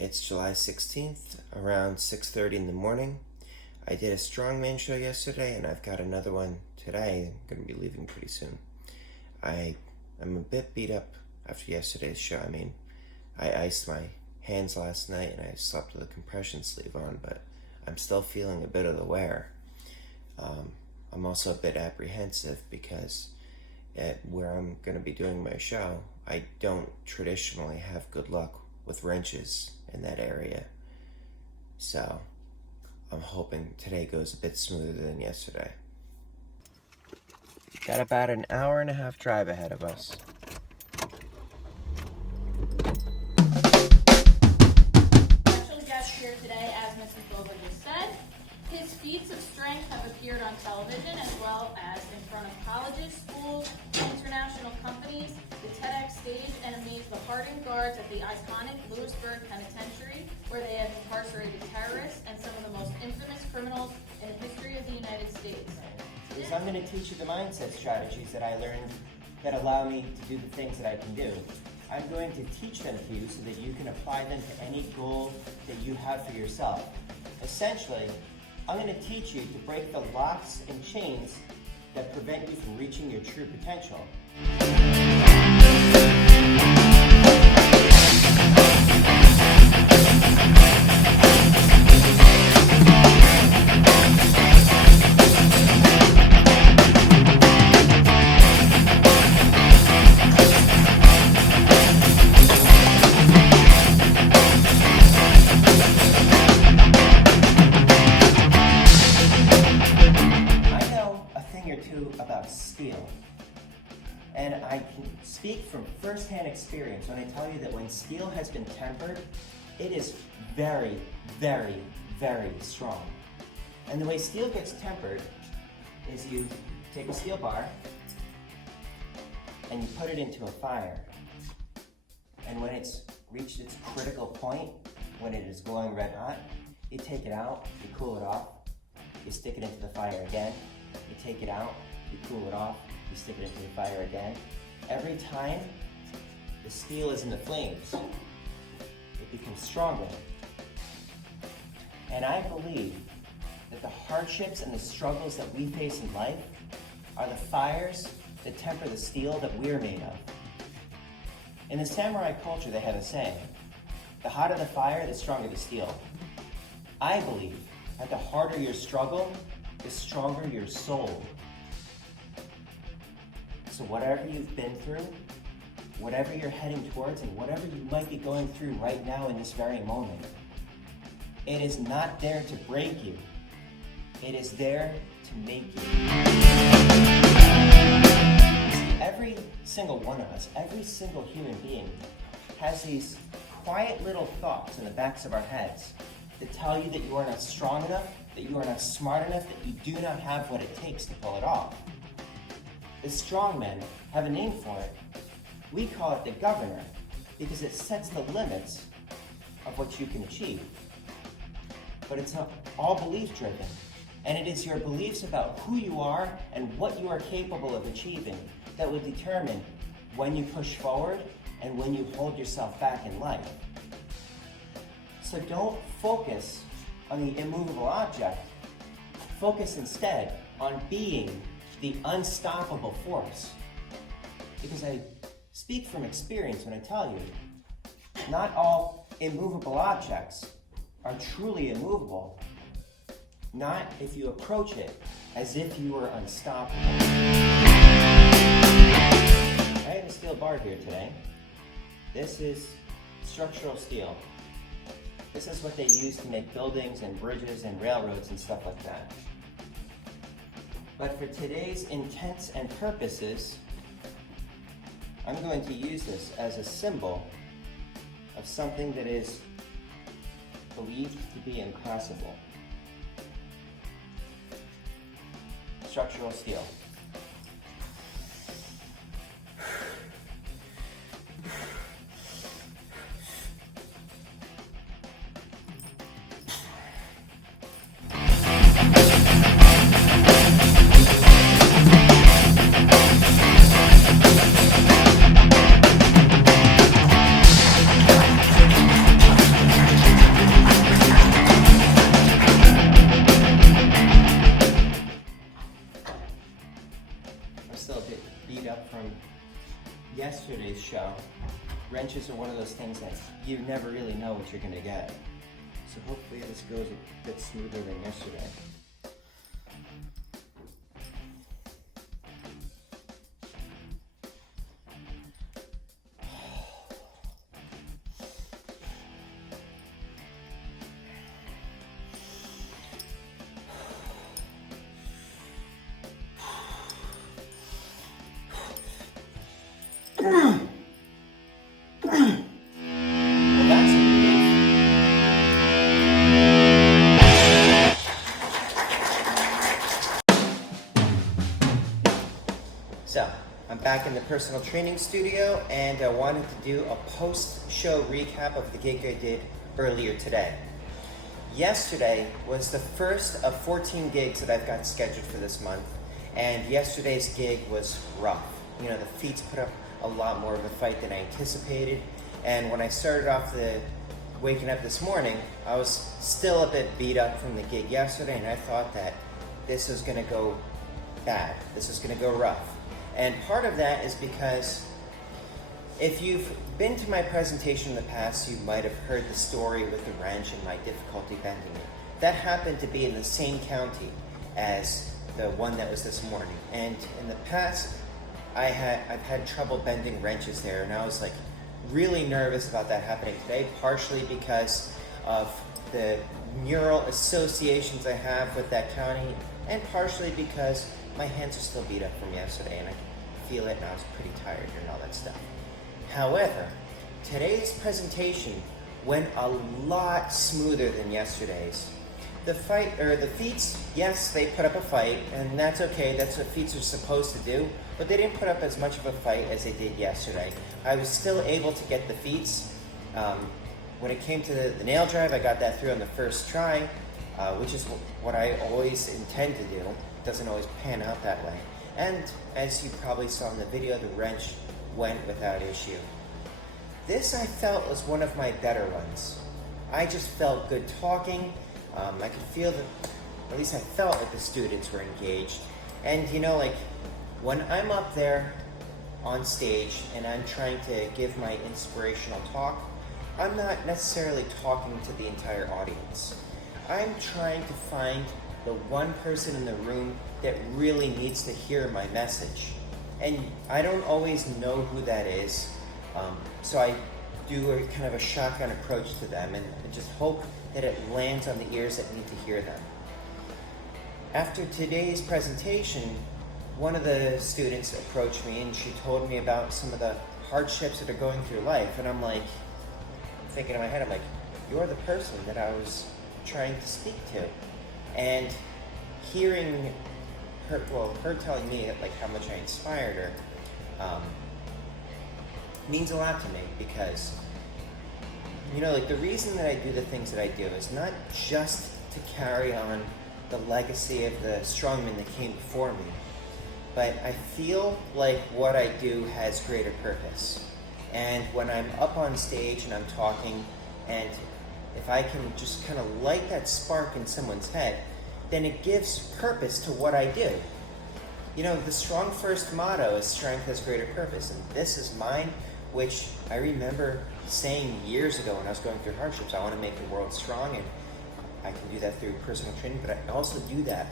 It's July 16th, around 6:30 in the morning. I did a strongman show yesterday, and I've got another one today. I'm going to be leaving pretty soon. I'm a bit beat up after yesterday's show. I iced my hands last night, and I slept with a compression sleeve on, but I'm still feeling a bit of the wear. I'm also a bit apprehensive because at where I'm going to be doing my show, I don't traditionally have good luck with wrenches in that area. So I'm hoping today goes a bit smoother than yesterday. Got about an hour and a half drive ahead of us. Special guest here today, as Mrs. Boba just said. His feats of strength have appeared on television as well as in front of colleges, schools, international companies, the TEDx stage, and amazed the hardened guards at the iconic Lewisburg Penitentiary, where they have incarcerated terrorists and some of the most infamous criminals in the history of the United States. Is I'm going to teach you the mindset strategies that I learned that allow me to do the things that I can do. I'm going to teach them to you so that you can apply them to any goal that you have for yourself. Essentially, I'm going to teach you to break the locks and chains that prevent you from reaching your true potential. About steel, and I can speak from first-hand experience when I tell you that when steel has been tempered, it is very, very, very strong. And the way steel gets tempered is you take a steel bar and you put it into a fire, and when it's reached its critical point, when it is glowing red hot, you take it out, you cool it off, you stick it into the fire again, you take it out, you cool it off, you stick it into the fire again. Every time the steel is in the flames, it becomes stronger. And I believe that the hardships and the struggles that we face in life are the fires that temper the steel that we're made of. In the samurai culture, they have a saying, the hotter the fire, the stronger the steel. I believe that the harder your struggle, the stronger your soul. So whatever you've been through, whatever you're heading towards, and whatever you might be going through right now in this very moment, it is not there to break you. It is there to make you. Every single one of us, every single human being has these quiet little thoughts in the backs of our heads that tell you that you are not strong enough, that you are not smart enough, that you do not have what it takes to pull it off. The strongmen have a name for it. We call it the governor because it sets the limits of what you can achieve. But it's not all belief driven, and it is your beliefs about who you are and what you are capable of achieving that will determine when you push forward and when you hold yourself back in life. So don't focus on the immovable object. Focus instead on being the unstoppable force. Because I speak from experience when I tell you, not all immovable objects are truly immovable. Not if you approach it as if you were unstoppable. I have a steel bar here today. This is structural steel. This is what they use to make buildings and bridges and railroads and stuff like that. But for today's intents and purposes, I'm going to use this as a symbol of something that is believed to be impossible. Structural steel. show. Wrenches are one of those things that you never really know what you're gonna get. So hopefully this goes a bit smoother than yesterday. So, I'm back in the personal training studio and I wanted to do a post-show recap of the gig I did earlier today. Yesterday was the first of 14 gigs that I've got scheduled for this month, and yesterday's gig was rough. You know, the feats put up a lot more of a fight than I anticipated, and when I started off waking up this morning, I was still a bit beat up from the gig yesterday, and I thought that this was gonna go bad. This was gonna go rough. And part of that is because if you've been to my presentation in the past, you might have heard the story with the wrench and my difficulty bending it. That happened to be in the same county as the one that was this morning. And in the past, I've had trouble bending wrenches there, and I was like really nervous about that happening today, partially because of the neural associations I have with that county, and partially because my hands are still beat up from yesterday and I can feel it and I was pretty tired and all that stuff. However, today's presentation went a lot smoother than yesterday's. The feats, yes, they put up a fight, and that's okay, that's what feats are supposed to do, but they didn't put up as much of a fight as they did yesterday. I was still able to get the feats. When it came to the nail drive, I got that through on the first try, which is what I always intend to do. It doesn't always pan out that way. And as you probably saw in the video, the wrench went without issue. This I felt was one of my better ones. I just felt good talking. I could feel that, at least I felt like the students were engaged. And you know, like when I'm up there on stage and I'm trying to give my inspirational talk, I'm not necessarily talking to the entire audience. I'm trying to find the one person in the room that really needs to hear my message. And I don't always know who that is, so I do a kind of a shotgun approach to them and just hope that it lands on the ears that need to hear them. After today's presentation, one of the students approached me and she told me about some of the hardships that are going through life, and I'm like, thinking in my head, I'm like, you're the person that I was trying to speak to. And hearing her telling me that, like, how much I inspired her means a lot to me, because you know, like, the reason that I do the things that I do is not just to carry on the legacy of the strongmen that came before me, but I feel like what I do has greater purpose. And when I'm up on stage and I'm talking, and if I can just kind of light that spark in someone's head, then it gives purpose to what I do. You know, the Strong First motto is strength has greater purpose, and this is mine, which I remember saying years ago when I was going through hardships. I want to make the world strong, and I can do that through personal training, but I also do that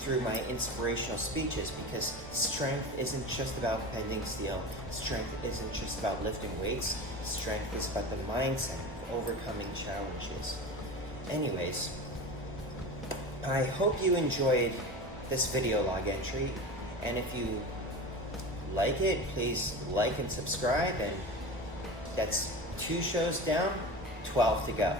through my inspirational speeches, because strength isn't just about bending steel. Strength isn't just about lifting weights. Strength is about the mindset of overcoming challenges. Anyways, I hope you enjoyed this video log entry, and if you like it, please like and subscribe, and that's 2 shows down, 12 to go.